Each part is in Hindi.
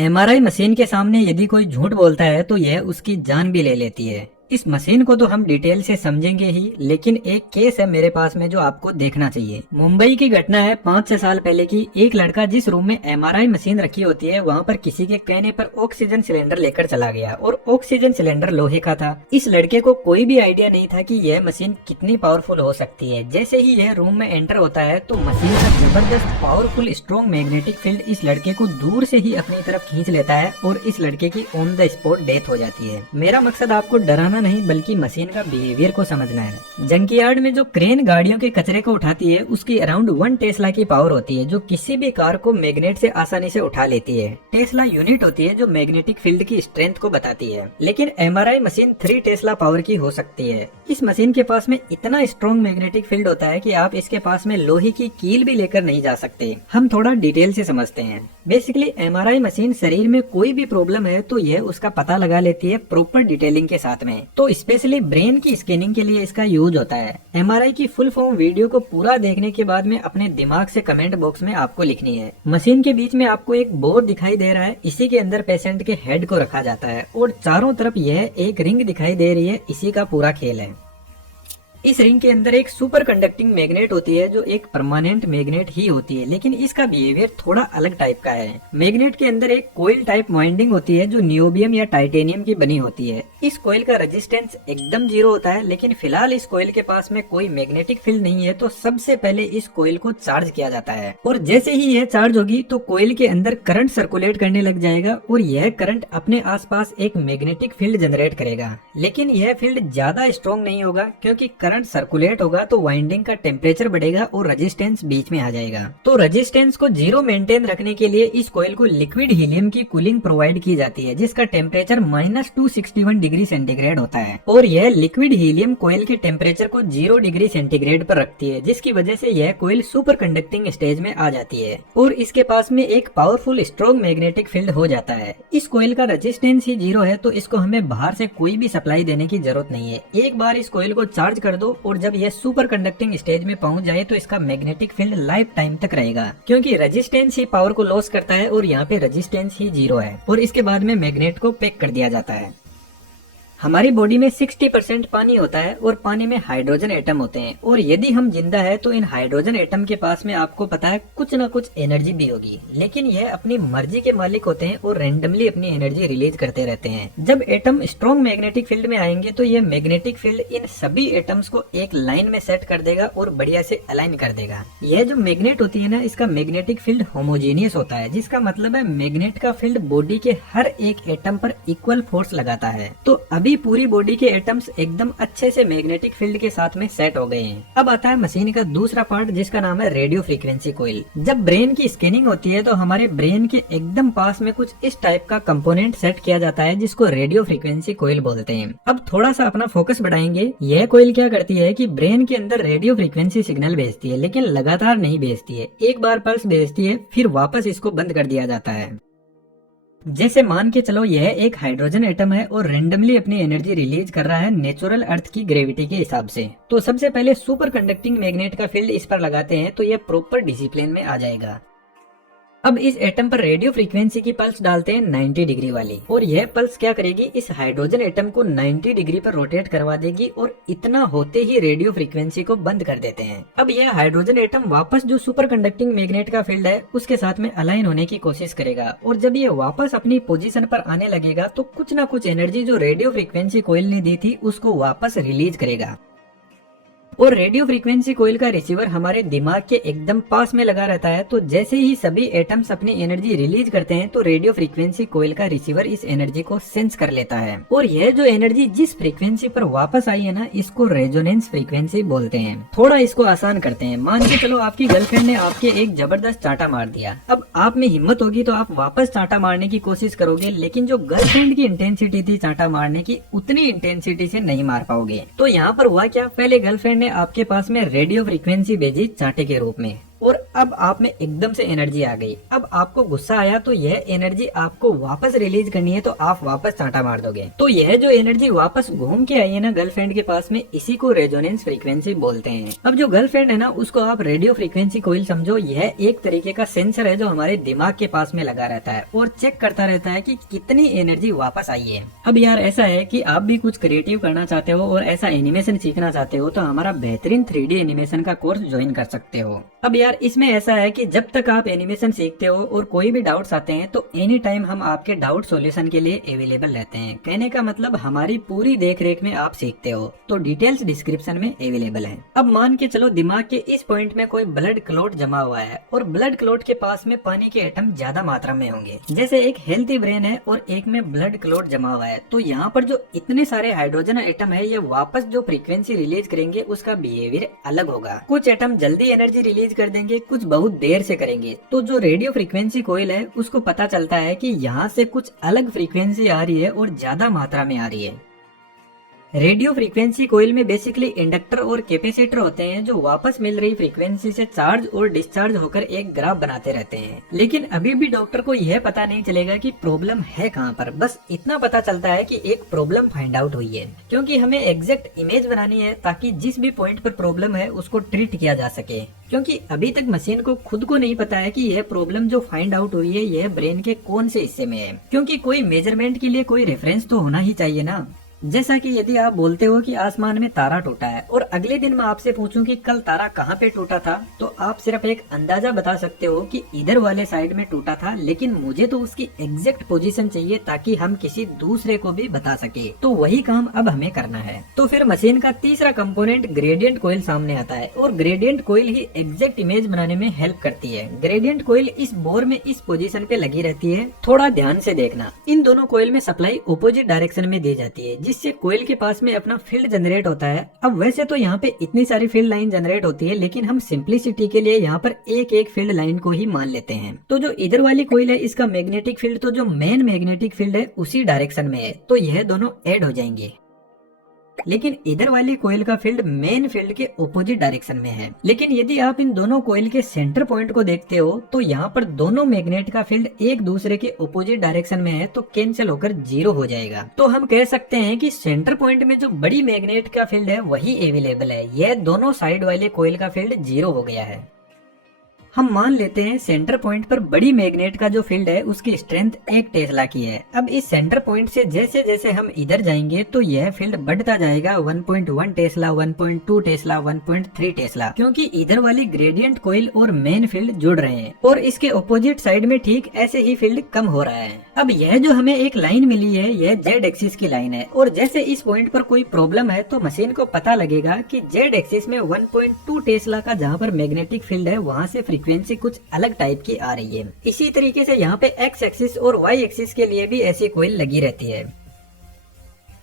एमआरआई मशीन के सामने यदि कोई झूठ बोलता है तो यह उसकी जान भी ले लेती है। इस मशीन को तो हम डिटेल से समझेंगे ही, लेकिन एक केस है मेरे पास में जो आपको देखना चाहिए। मुंबई की घटना है 5-6 साल पहले की। एक लड़का जिस रूम में एमआरआई मशीन रखी होती है वहाँ पर किसी के कहने पर ऑक्सीजन सिलेंडर लेकर चला गया और ऑक्सीजन सिलेंडर लोहे का था। इस लड़के को कोई भी आइडिया नहीं था कि यह मशीन कितनी पावरफुल हो सकती है। जैसे ही यह रूम में एंटर होता है तो मशीन का जबरदस्त पावरफुल स्ट्रॉन्ग मैग्नेटिक फील्ड इस लड़के को दूर से ही अपनी तरफ खींच लेता है और इस लड़के की ऑन द स्पॉट डेथ हो जाती है। मेरा मकसद आपको डराना नहीं बल्कि मशीन का बिहेवियर को समझना है। जंकयार्ड में जो क्रेन गाड़ियों के कचरे को उठाती है उसकी अराउंड 1 टेस्ला की पावर होती है जो किसी भी कार को मैग्नेट से आसानी से उठा लेती है। टेस्ला यूनिट होती है जो मैग्नेटिक फील्ड की स्ट्रेंथ को बताती है, लेकिन एमआरआई मशीन 3 टेस्ला पावर की हो सकती है। इस मशीन के पास में इतना स्ट्रॉन्ग मैग्नेटिक फील्ड होता है कि आप इसके पास में लोहे की कील भी लेकर नहीं जा सकते। हम थोड़ा डिटेल से समझते हैं। बेसिकली एमआरआई मशीन शरीर में कोई भी प्रॉब्लम है तो यह उसका पता लगा लेती है प्रॉपर डिटेलिंग के साथ में। तो स्पेशली ब्रेन की स्कैनिंग के लिए इसका यूज होता है। एमआरआई की फुल फॉर्म वीडियो को पूरा देखने के बाद में अपने दिमाग से कमेंट बॉक्स में आपको लिखनी है। मशीन के बीच में आपको एक बोर्ड दिखाई दे रहा है, इसी के अंदर पेशेंट के हेड को रखा जाता है और चारों तरफ यह एक रिंग दिखाई दे रही है। इसी का पूरा खेल है। इस रिंग के अंदर एक सुपर कंडक्टिंग मैग्नेट होती है जो एक परमानेंट मैग्नेट ही होती है, लेकिन इसका बिहेवियर थोड़ा अलग टाइप का है। मैग्नेट के अंदर एक कोइल टाइप वाइंडिंग होती है जो नियोबियम या टाइटेनियम की बनी होती है। इस कोइल का रेजिस्टेंस एकदम 0 होता है, लेकिन फिलहाल इस कोइल के पास में कोई मैग्नेटिक फील्ड नहीं है। तो सबसे पहले इस कोइल को चार्ज किया जाता है और जैसे ही यह चार्ज होगी तो कोइल के अंदर करंट सर्कुलेट करने लग जाएगा और यह करंट अपने आसपास एक मैग्नेटिक फील्ड जनरेट करेगा। लेकिन यह फील्ड ज्यादा स्ट्रॉन्ग नहीं होगा, क्योंकि करंट सर्कुलेट होगा तो वाइंडिंग का टेम्परेचर बढ़ेगा और रेजिस्टेंस बीच में आ जाएगा। तो रेजिस्टेंस को 0 मेंटेन रखने के लिए इस कोइल को लिक्विड हीलियम की कूलिंग प्रोवाइड की जाती है, जिसका टेम्परेचर -261 डिग्री सेंटीग्रेड होता है और यह लिक्विड हीलियम कोइल के टेम्परेचर को 0 डिग्री सेंटीग्रेड पर रखती है, जिसकी वजह से यह कोइल सुपर कंडक्टिंग स्टेज में आ जाती है और इसके पास में एक पावरफुल स्ट्रॉन्ग मैग्नेटिक फील्ड हो जाता है। इस कोइल का रेजिस्टेंस ही 0 है तो इसको हमें बाहर से कोई भी सप्लाई देने की जरूरत नहीं है। एक बार इस कोइल को चार्ज कर दो और जब यह सुपर कंडक्टिंग स्टेज में पहुंच जाए तो इसका मैग्नेटिक फील्ड लाइफ टाइम तक रहेगा, क्योंकि रेजिस्टेंस ही पावर को लॉस करता है और यहाँ पे रेजिस्टेंस ही 0 है और इसके बाद में मैग्नेट को पैक कर दिया जाता है। हमारी बॉडी में 60% पानी होता है और पानी में हाइड्रोजन एटम होते हैं और यदि हम जिंदा है तो इन हाइड्रोजन एटम के पास में आपको पता है कुछ ना कुछ एनर्जी भी होगी, लेकिन यह अपनी मर्जी के मालिक होते हैं और रैंडमली अपनी एनर्जी रिलीज करते रहते हैं। जब एटम स्ट्रॉन्ग मैग्नेटिक फील्ड में आएंगे तो यह मैग्नेटिक फील्ड इन सभी एटम्स को एक लाइन में सेट कर देगा और बढ़िया से अलाइन कर देगा। यह जो मैग्नेट होती है ना, इसका मैग्नेटिक फील्ड होमोजेनियस होता है, जिसका मतलब है मैग्नेट का फील्ड बॉडी के हर एक एटम पर इक्वल फोर्स लगाता है। तो अभी पूरी बॉडी के एटम्स एकदम अच्छे से मैग्नेटिक फील्ड के साथ में सेट हो गए हैं। अब आता है मशीन का दूसरा पार्ट जिसका नाम है रेडियो फ्रीक्वेंसी कोइल। जब ब्रेन की स्कैनिंग होती है तो हमारे ब्रेन के एकदम पास में कुछ इस टाइप का कंपोनेंट सेट किया जाता है जिसको रेडियो फ्रीक्वेंसी कोइल बोलते हैं। अब थोड़ा सा अपना फोकस बढ़ाएंगे। यह कोइल क्या करती है कि ब्रेन के अंदर रेडियो फ्रीक्वेंसी सिग्नल भेजती है, लेकिन लगातार नहीं भेजती है। एक बार पल्स भेजती है फिर वापस इसको बंद कर दिया जाता है। जैसे मान के चलो यह एक हाइड्रोजन एटम है और रेंडमली अपनी एनर्जी रिलीज कर रहा है नेचुरल अर्थ की ग्रेविटी के हिसाब से। तो सबसे पहले सुपर कंडक्टिंग मैग्नेट का फील्ड इस पर लगाते हैं तो यह प्रॉपर डिसिप्लिन में आ जाएगा। अब इस एटम पर रेडियो फ्रीक्वेंसी की पल्स डालते हैं 90 डिग्री वाली और यह पल्स क्या करेगी, इस हाइड्रोजन एटम को 90 डिग्री पर रोटेट करवा देगी और इतना होते ही रेडियो फ्रीक्वेंसी को बंद कर देते हैं। अब यह हाइड्रोजन एटम वापस जो सुपर कंडक्टिंग मैग्नेट का फील्ड है उसके साथ में अलाइन होने की कोशिश करेगा और जब ये वापस अपनी पोजीशन पर आने लगेगा तो कुछ ना कुछ एनर्जी जो रेडियो फ्रीक्वेंसी कोइल ने दी थी उसको वापस रिलीज करेगा। और रेडियो फ्रीक्वेंसी कोइल का रिसीवर हमारे दिमाग के एकदम पास में लगा रहता है। तो जैसे ही सभी एटम्स अपनी एनर्जी रिलीज करते हैं तो रेडियो फ्रीक्वेंसी कोइल का रिसीवर इस एनर्जी को सेंस कर लेता है और यह जो एनर्जी जिस फ्रीक्वेंसी पर वापस आई है ना, इसको रेजोनेंस फ्रीक्वेंसी बोलते हैं। थोड़ा इसको आसान करते हैं। मान के चलो आपकी गर्लफ्रेंड ने आपके एक जबरदस्त चांटा मार दिया। अब आप में हिम्मत होगी तो आप वापस चांटा मारने की कोशिश करोगे, लेकिन जो गर्लफ्रेंड की इंटेंसिटी थी चांटा मारने की, उतनी इंटेंसिटी से नहीं मार पाओगे। तो यहाँ पर हुआ क्या, पहले गर्लफ्रेंड ने आपके पास में रेडियो फ्रीक्वेंसी भेजी चांटे के रूप में और अब आप में एकदम से एनर्जी आ गई। अब आपको गुस्सा आया तो यह एनर्जी आपको वापस रिलीज करनी है तो आप वापस चांटा मार दोगे। तो यह जो एनर्जी वापस घूम के आई है ना गर्लफ्रेंड के पास में, इसी को रेजोनेंस फ्रीक्वेंसी बोलते हैं। अब जो गर्लफ्रेंड है ना उसको आप रेडियो फ्रीक्वेंसी कोइल समझो। यह एक तरीके का सेंसर है जो हमारे दिमाग के पास में लगा रहता है और चेक करता रहता है कि कितनी एनर्जी वापस आई है। अब यार ऐसा है कि आप भी कुछ क्रिएटिव करना चाहते हो और ऐसा एनिमेशन सीखना चाहते हो तो हमारा बेहतरीन 3D एनिमेशन का कोर्स ज्वाइन कर सकते हो। अब यार इसमें ऐसा है कि जब तक आप एनिमेशन सीखते हो और कोई भी डाउट्स आते हैं तो एनी टाइम हम आपके डाउट सॉल्यूशन के लिए अवेलेबल रहते हैं। कहने का मतलब हमारी पूरी देख रेख में आप सीखते हो, तो डिटेल्स डिस्क्रिप्शन में अवेलेबल है। अब मान के चलो दिमाग के इस पॉइंट में कोई ब्लड क्लॉट जमा हुआ है और ब्लड क्लॉट के पास में पानी के एटम ज्यादा मात्रा में होंगे। जैसे एक हेल्थी ब्रेन है और एक में ब्लड क्लॉट जमा हुआ है, तो यहाँ पर जो इतने सारे हाइड्रोजन एटम है ये वापस जो फ्रीक्वेंसी रिलीज करेंगे उसका बिहेवियर अलग होगा। कुछ एटम जल्दी एनर्जी रिलीज कर देंगे, कुछ बहुत देर से करेंगे। तो जो रेडियो फ्रीक्वेंसी कोइल है उसको पता चलता है कि यहाँ से कुछ अलग फ्रीक्वेंसी आ रही है और ज्यादा मात्रा में आ रही है। रेडियो फ्रीक्वेंसी कोइल में बेसिकली इंडक्टर और कैपेसिटर होते हैं जो वापस मिल रही फ्रीक्वेंसी से चार्ज और डिस्चार्ज होकर एक ग्राफ बनाते रहते हैं। लेकिन अभी भी डॉक्टर को यह पता नहीं चलेगा कि प्रॉब्लम है कहाँ पर। बस इतना पता चलता है कि एक प्रॉब्लम फाइंड आउट हुई है, क्योंकि हमें एग्जैक्ट इमेज बनानी है ताकि जिस भी पॉइंट पर प्रॉब्लम है उसको ट्रीट किया जा सके। क्योंकि अभी तक मशीन को खुद को नहीं पता है कि यह प्रॉब्लम जो फाइंड आउट हुई है यह ब्रेन के कौन से हिस्से में है, क्योंकि कोई मेजरमेंट के लिए कोई रेफरेंस तो होना ही चाहिए ना। जैसा कि यदि आप बोलते हो कि आसमान में तारा टूटा है और अगले दिन मैं आपसे पूछूं कि कल तारा कहाँ पे टूटा था, तो आप सिर्फ एक अंदाजा बता सकते हो कि इधर वाले साइड में टूटा था, लेकिन मुझे तो उसकी एग्जैक्ट पोजीशन चाहिए ताकि हम किसी दूसरे को भी बता सके। तो वही काम अब हमें करना है। तो फिर मशीन का तीसरा कंपोनेंट ग्रेडियंट कोइल सामने आता है और ग्रेडियंट कोइल ही एग्जैक्ट इमेज बनाने में हेल्प करती है। ग्रेडियंट कोइल इस बोर में इस पोजीशन पे लगी रहती है। थोड़ा ध्यान से देखना, इन दोनों कोइल में सप्लाई ऑपोजिट डायरेक्शन में दी जाती है जिससे कोइल के पास में अपना फील्ड जनरेट होता है। अब वैसे तो यहाँ पे इतनी सारी फील्ड लाइन जनरेट होती है, लेकिन हम सिंप्लिसिटी के लिए यहाँ पर एक एक फील्ड लाइन को ही मान लेते हैं। तो जो इधर वाली कोइल है इसका मैग्नेटिक फील्ड तो जो मेन मैग्नेटिक फील्ड है उसी डायरेक्शन में है, तो यह दोनों ऐड हो जाएंगे। लेकिन इधर वाली कोइल का फील्ड मेन फील्ड के ऑपोजिट डायरेक्शन में है। लेकिन यदि आप इन दोनों कोइल के सेंटर पॉइंट को देखते हो तो यहाँ पर दोनों मैग्नेट का फील्ड एक दूसरे के ऑपोजिट डायरेक्शन में है, तो कैंसिल होकर 0 हो जाएगा। तो हम कह सकते हैं कि सेंटर पॉइंट में जो बड़ी मैग्नेट का फील्ड है वही अवेलेबल है। यह दोनों साइड वाले कोइल का फील्ड 0 हो गया है। हम मान लेते हैं सेंटर पॉइंट पर बड़ी मैग्नेट का जो फील्ड है उसकी स्ट्रेंथ 1 टेस्ला की है। अब इस सेंटर पॉइंट से जैसे जैसे हम इधर जाएंगे तो यह फील्ड बढ़ता जाएगा 1.1 टेस्ला, 1.2 टेस्ला, 1.3 टेस्ला, क्योंकि इधर वाली ग्रेडियंट कोइल और मेन फील्ड जुड़ रहे हैं और इसके ऑपोजिट साइड में ठीक ऐसे ही फील्ड कम हो रहा है। अब यह जो हमें एक लाइन मिली है यह जेड एक्सिस की लाइन है और जैसे इस पॉइंट पर कोई प्रॉब्लम है तो मशीन को पता लगेगा कि जेड एक्सिस में 1.2 टेस्ला का जहाँ पर मैग्नेटिक फील्ड है वहाँ से फ्रीक्वेंसी कुछ अलग टाइप की आ रही है। इसी तरीके से यहाँ पे एक्स एक्सिस और वाई एक्सिस के लिए भी ऐसी कोइल लगी रहती है।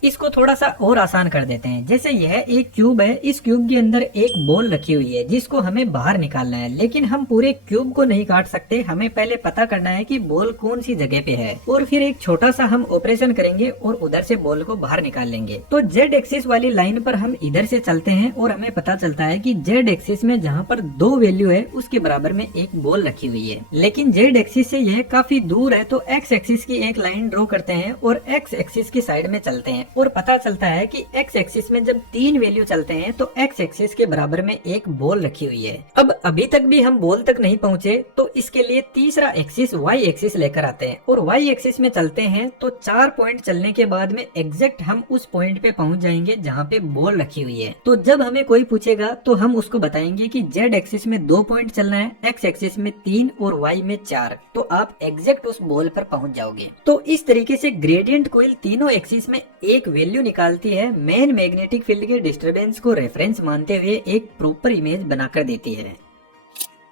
इसको थोड़ा सा और आसान कर देते हैं। जैसे यह एक क्यूब है, इस क्यूब के अंदर एक बॉल रखी हुई है जिसको हमें बाहर निकालना है, लेकिन हम पूरे क्यूब को नहीं काट सकते। हमें पहले पता करना है कि बॉल कौन सी जगह पे है और फिर एक छोटा सा हम ऑपरेशन करेंगे और उधर से बॉल को बाहर निकाल लेंगे। तो जेड एक्सिस वाली लाइन पर हम इधर से चलते हैं और हमें पता चलता है कि जेड एक्सिस में जहाँ पर 2 वैल्यू है उसके बराबर में एक बॉल रखी हुई है, लेकिन जेड एक्सिस से यह काफी दूर है। तो एक्स एक्सिस की एक लाइन ड्रॉ करते हैं और एक्स एक्सिस की साइड में चलते हैं और पता चलता है कि एक्स एक्सिस में जब 3 वैल्यू चलते हैं तो एक्स एक्सिस के बराबर में एक बॉल रखी हुई है। अब अभी तक भी हम बॉल तक नहीं पहुँचे तो इसके लिए तीसरा एक्सिस वाई एक्सिस लेकर आते हैं और वाई एक्सिस में चलते हैं तो 4 पॉइंट चलने के बाद में एग्जैक्ट हम उस पॉइंट पे पहुंच जाएंगे जहाँ पे बॉल रखी हुई है। तो जब हमें कोई पूछेगा तो हम उसको बताएंगे कि जेड एक्सिस में 2 पॉइंट चलना है, एक्स एक्सिस में 3 और वाई में 4, तो आप एग्जैक्ट उस बॉल पर पहुंच जाओगे। तो इस तरीके से ग्रेडियंट कोइल तीनों एक्सिस में एक वैल्यू निकालती है, मेन मैग्नेटिक फील्ड के डिस्टरबेंस को रेफरेंस मानते हुए एक प्रॉपर इमेज बनाकर देती है।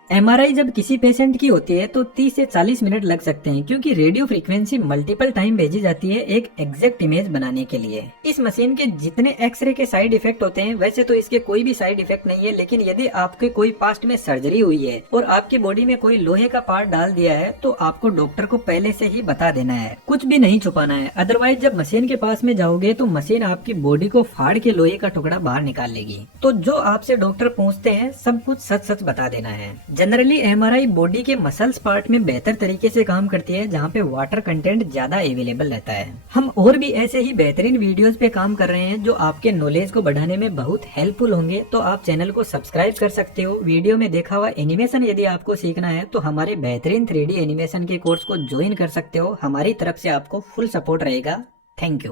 एमआरआई जब किसी पेशेंट की होती है तो 30 से 40 मिनट लग सकते हैं, क्योंकि रेडियो फ्रीक्वेंसी मल्टीपल टाइम भेजी जाती है एक एग्जैक्ट इमेज बनाने के लिए। इस मशीन के जितने एक्सरे के साइड इफेक्ट होते हैं वैसे तो इसके कोई भी साइड इफेक्ट नहीं है, लेकिन यदि आपके कोई पास्ट में सर्जरी हुई है और आपकी बॉडी में कोई लोहे का पार्ट डाल दिया है तो आपको डॉक्टर को पहले से ही बता देना है, कुछ भी नहीं छुपाना है। अदरवाइज जब मशीन के पास में जाओगे तो मशीन आपकी बॉडी को फाड़ के लोहे का टुकड़ा बाहर निकाल लेगी। तो जो आपसे डॉक्टर पूछते हैं सब कुछ सच सच बता देना है। जनरली एमआरआई बॉडी के मसल्स पार्ट में बेहतर तरीके से काम करती है, जहाँ पे वाटर कंटेंट ज्यादा अवेलेबल रहता है। हम और भी ऐसे ही बेहतरीन वीडियोस पे काम कर रहे हैं जो आपके नॉलेज को बढ़ाने में बहुत हेल्पफुल होंगे, तो आप चैनल को सब्सक्राइब कर सकते हो। वीडियो में देखा हुआ एनिमेशन यदि आपको सीखना है तो हमारे बेहतरीन 3D एनिमेशन के कोर्स को ज्वाइन कर सकते हो। हमारी तरफ से आपको फुल सपोर्ट रहेगा। Thank you.